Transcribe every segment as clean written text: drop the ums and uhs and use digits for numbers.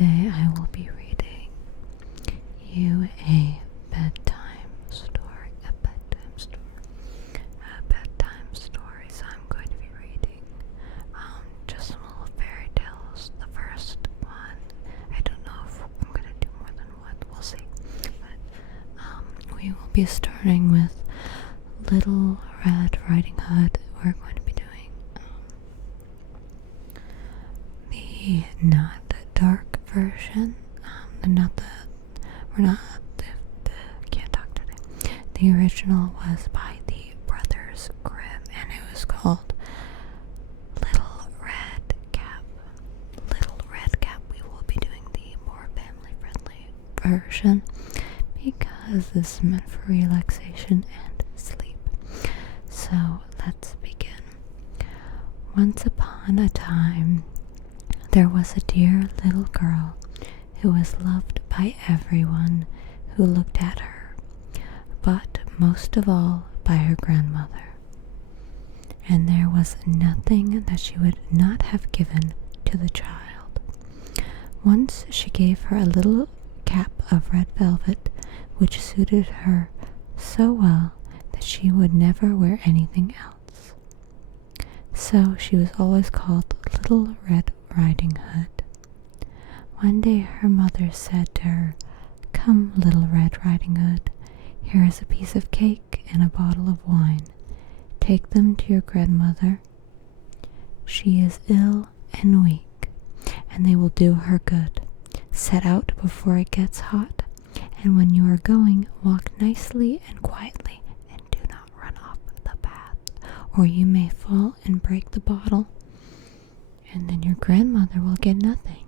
Today I will be reading you a bedtime story. So I'm going to be reading just some little fairy tales. The first one, I don't know if I'm going to do more than one, we'll see. But we will be starting with Little Red Riding Hood. We're going to be doing the not dark version. Can't talk today. The original was by the Brothers Grimm, and it was called Little Red Cap. We will be doing the more family-friendly version because this is meant for relaxation and sleep. So let's begin. Once upon a time, there was a dear little girl who was loved by everyone who looked at her, but most of all by her grandmother. And there was nothing that she would not have given to the child. Once she gave her a little cap of red velvet, which suited her so well that she would never wear anything else. So she was always called Little Red Riding Hood. One day her mother said to her, "Come, Little Red Riding Hood, here is a piece of cake and a bottle of wine. Take them to your grandmother. She is ill and weak, and they will do her good. Set out before it gets hot, and when you are going, walk nicely and quietly, and do not run off the path, or you may fall and break the bottle, and then your grandmother will get nothing.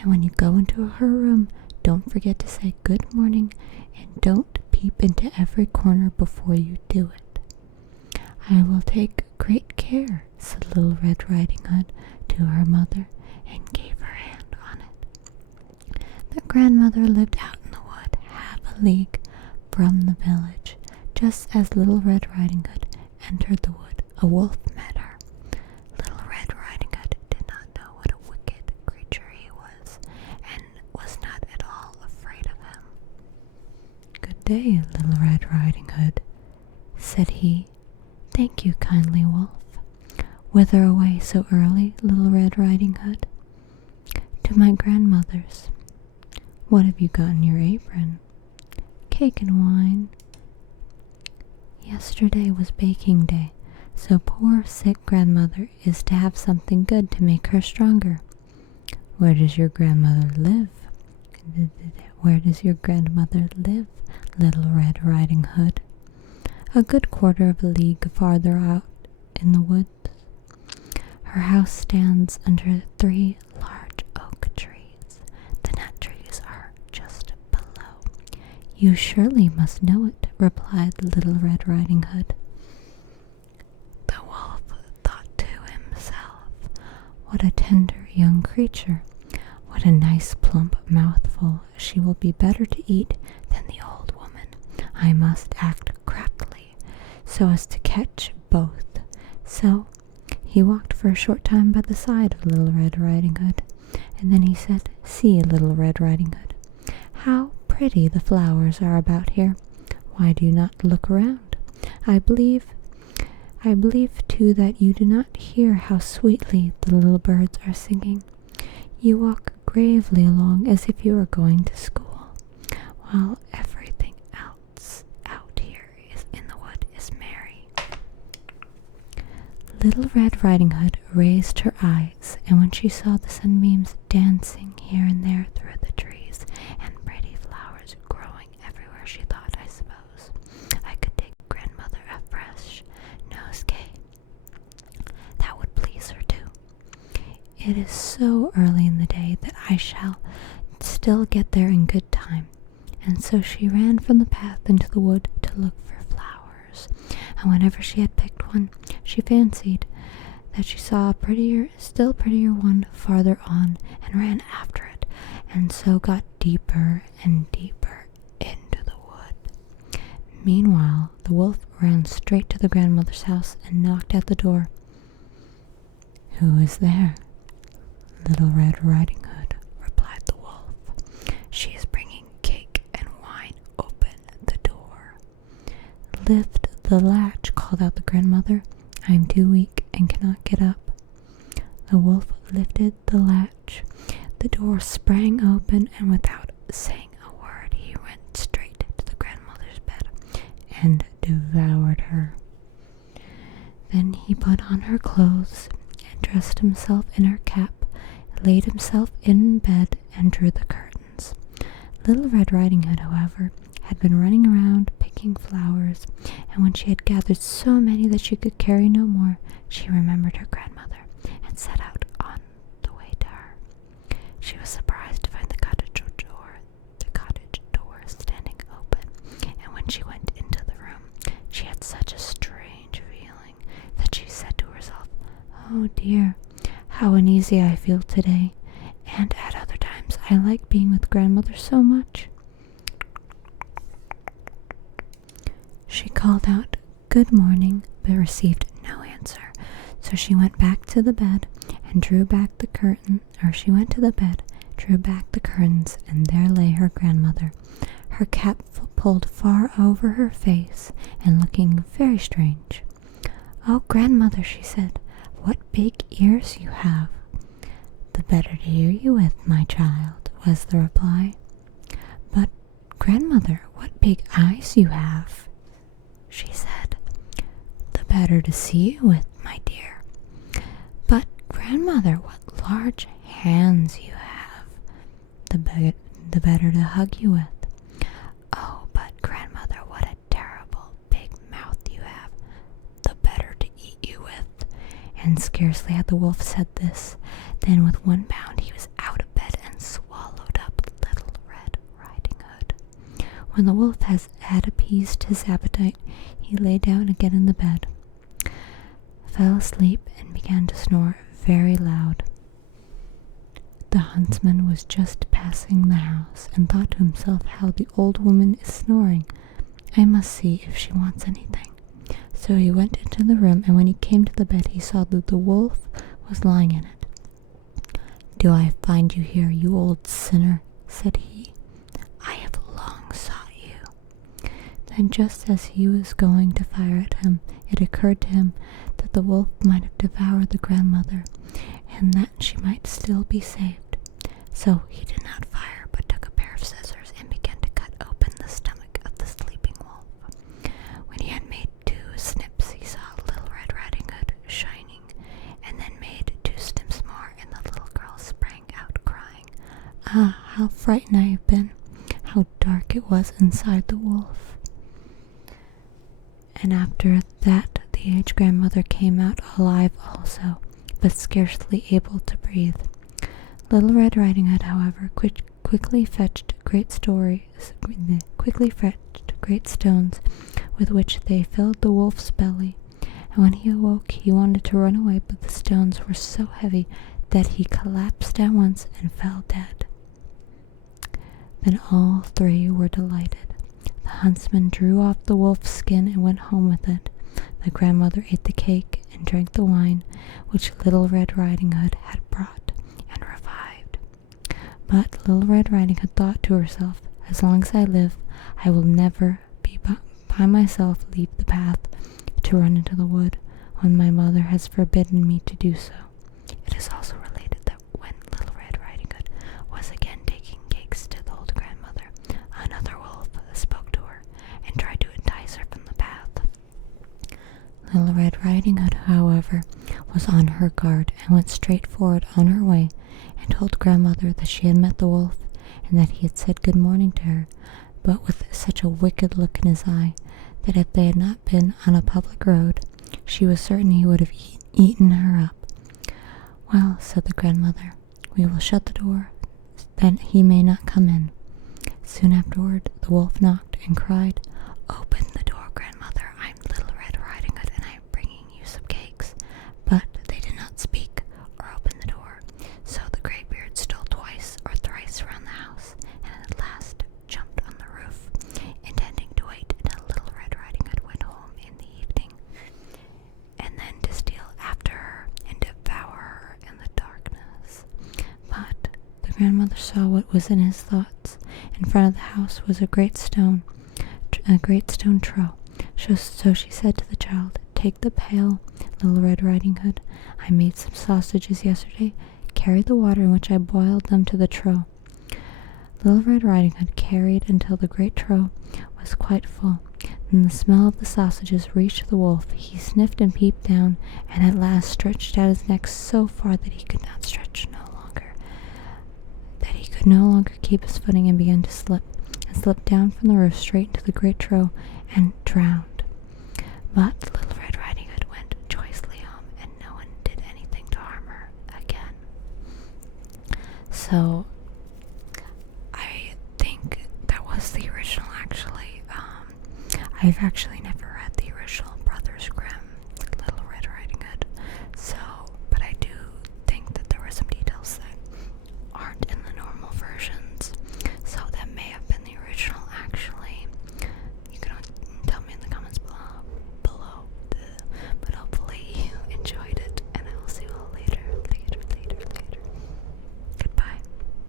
And when you go into her room, don't forget to say good morning, and don't peep into every corner before you do it." "I will take great care," said Little Red Riding Hood to her mother, and gave her hand on it. The grandmother lived out in the wood, half a league from the village. Just as Little Red Riding Hood entered the wood, a wolf met her. Little Red Riding Hood did not know what a wicked creature he was, and was not at all afraid of him. "Good day, Little Red Riding Hood," said he. "Thank you, kindly wolf. Whither away so early, Little Red Riding Hood?" "To my grandmother's." "What have you got in your apron?" "Cake and wine." "Yesterday was baking day, so poor sick grandmother is to have something good to make her stronger." "Where does your grandmother live?" "Where does your grandmother live, Little Red Riding Hood?" "A good quarter of a league farther out in the woods. Her house stands under 3 large oak trees. The nut trees are just below." "You surely must know it," replied Little Red Riding Hood. The wolf thought to himself, "What a tender young creature! What a nice plump mouthful! She will be better to eat than the old woman. I must act craftily so as to catch both." So he walked for a short time by the side of Little Red Riding Hood, and then he said, "See, Little Red Riding Hood, how pretty the flowers are about here. Why do you not look around? I believe too that you do not hear how sweetly the little birds are singing. You walk gravely along as if you were going to school, while everything else out here in the wood is merry." Little Red Riding Hood raised her eyes, and when she saw the sunbeams dancing here and there through the trees, and pretty flowers growing everywhere, she thought, "I suppose I could take grandmother a fresh nosegay. That would please her too. It is so early in the day that I shall still get there in good time." And so she ran from the path into the wood to look for flowers, and whenever she had picked one, she fancied that she saw a still prettier one farther on, and ran after it, and so got deeper and deeper into the wood. Meanwhile, the wolf ran straight to the grandmother's house and knocked at the door. "Who is there?" "Little Red Riding Hood," replied lift the latch," called out the grandmother. "I am too weak and cannot get up." The wolf lifted the latch. The door sprang open, and without saying a word, he went straight to the grandmother's bed and devoured her. Then he put on her clothes and dressed himself in her cap, laid himself in bed, and drew the curtains. Little Red Riding Hood, however, had been running around picking flowers, and when she had gathered so many that she could carry no more, she remembered her grandmother and set out on the way to her. She was surprised to find the cottage door standing open, and when she went into the room, she had such a strange feeling that she said to herself, "Oh dear, how uneasy I feel today, and at other times I like being with grandmother so much." She called out, "Good morning," but received no answer. So she went back to the bed and drew back the curtains, and there lay her grandmother, her cap pulled far over her face and looking very strange. "Oh, grandmother," she said, "what big ears you have." "The better to hear you with, my child," was the reply. "But, grandmother, what big eyes you have," she said. "The better to see you with, my dear." "But, grandmother, what large hands you have." The better to hug you with." "Oh, but, grandmother, what a terrible big mouth you have. The better to eat you with." And scarcely had the wolf said this, than with one bound he was out of bed and swallowed up Little Red Riding Hood. When the wolf had appeased his appetite, he lay down again in the bed, fell asleep, and began to snore very loud. The huntsman was just passing the house and thought to himself, "How the old woman is snoring. I must see if she wants anything." So he went into the room, and when he came to the bed, he saw that the wolf was lying in it. "Do I find you here, you old sinner?" said he. "I have long sought you." Then, just as he was going to fire at him, it occurred to him that the wolf might have devoured the grandmother, and that she might still be saved. So he did not fire, but took a pair of scissors and began to cut open the stomach of the sleeping wolf. When he had made 2 snips, he saw Little Red Riding Hood shining, and then made 2 snips more, and the little girl sprang out crying, "Ah, how frightened I have been! How dark it was inside the wolf!" And after that, the aged grandmother came out alive also, but scarcely able to breathe. Little Red Riding Hood, however, quickly fetched great stones with which they filled the wolf's belly, and when he awoke he wanted to run away, but the stones were so heavy that he collapsed at once and fell dead. Then all 3 were delighted. The huntsman drew off the wolf's skin and went home with it. The grandmother ate the cake and drank the wine which Little Red Riding Hood had brought, and revived. But Little Red Riding Hood thought to herself, "As long as I live, I will never be by myself leave the path to run into the wood when my mother has forbidden me to do so." It is also related that when Little Red Riding Hood was again taking cakes to the old grandmother, another wolf spoke to her and tried to entice her from the path. Little Red Riding Hood, however, was on her guard and went straight forward on her way and told grandmother that she had met the wolf and that he had said good morning to her, but with such a wicked look in his eye that if they had not been on a public road, she was certain he would have eaten her up. "Well," said the grandmother, "we will shut the door, that he may not come in." Soon afterward, the wolf knocked and cried, "Open the door, grandmother. I'm Little Red Riding Hood, and I am bringing you some cakes." But they did not speak or open the door, so the graybeard stole twice or thrice around the house, and at last jumped on the roof, intending to wait until Little Red Riding Hood went home in the evening, and then to steal after her and devour her in the darkness. But the grandmother saw what was in his thoughts. In front of the house was a great stone trough. So she said to the child, "Take the pail, Little Red Riding Hood. I made some sausages yesterday. Carry the water in which I boiled them to the trough." Little Red Riding Hood carried until the great trough was quite full. Then the smell of the sausages reached the wolf. He sniffed and peeped down, and at last stretched out his neck so far that he could not stretch no longer, that he could no longer keep his footing, and began to slip, and slipped down from the roof straight into the great trough, and drowned. But Little Red Riding Hood went joyously home, and no one did anything to harm her again. So, I think that was the original, actually. I've actually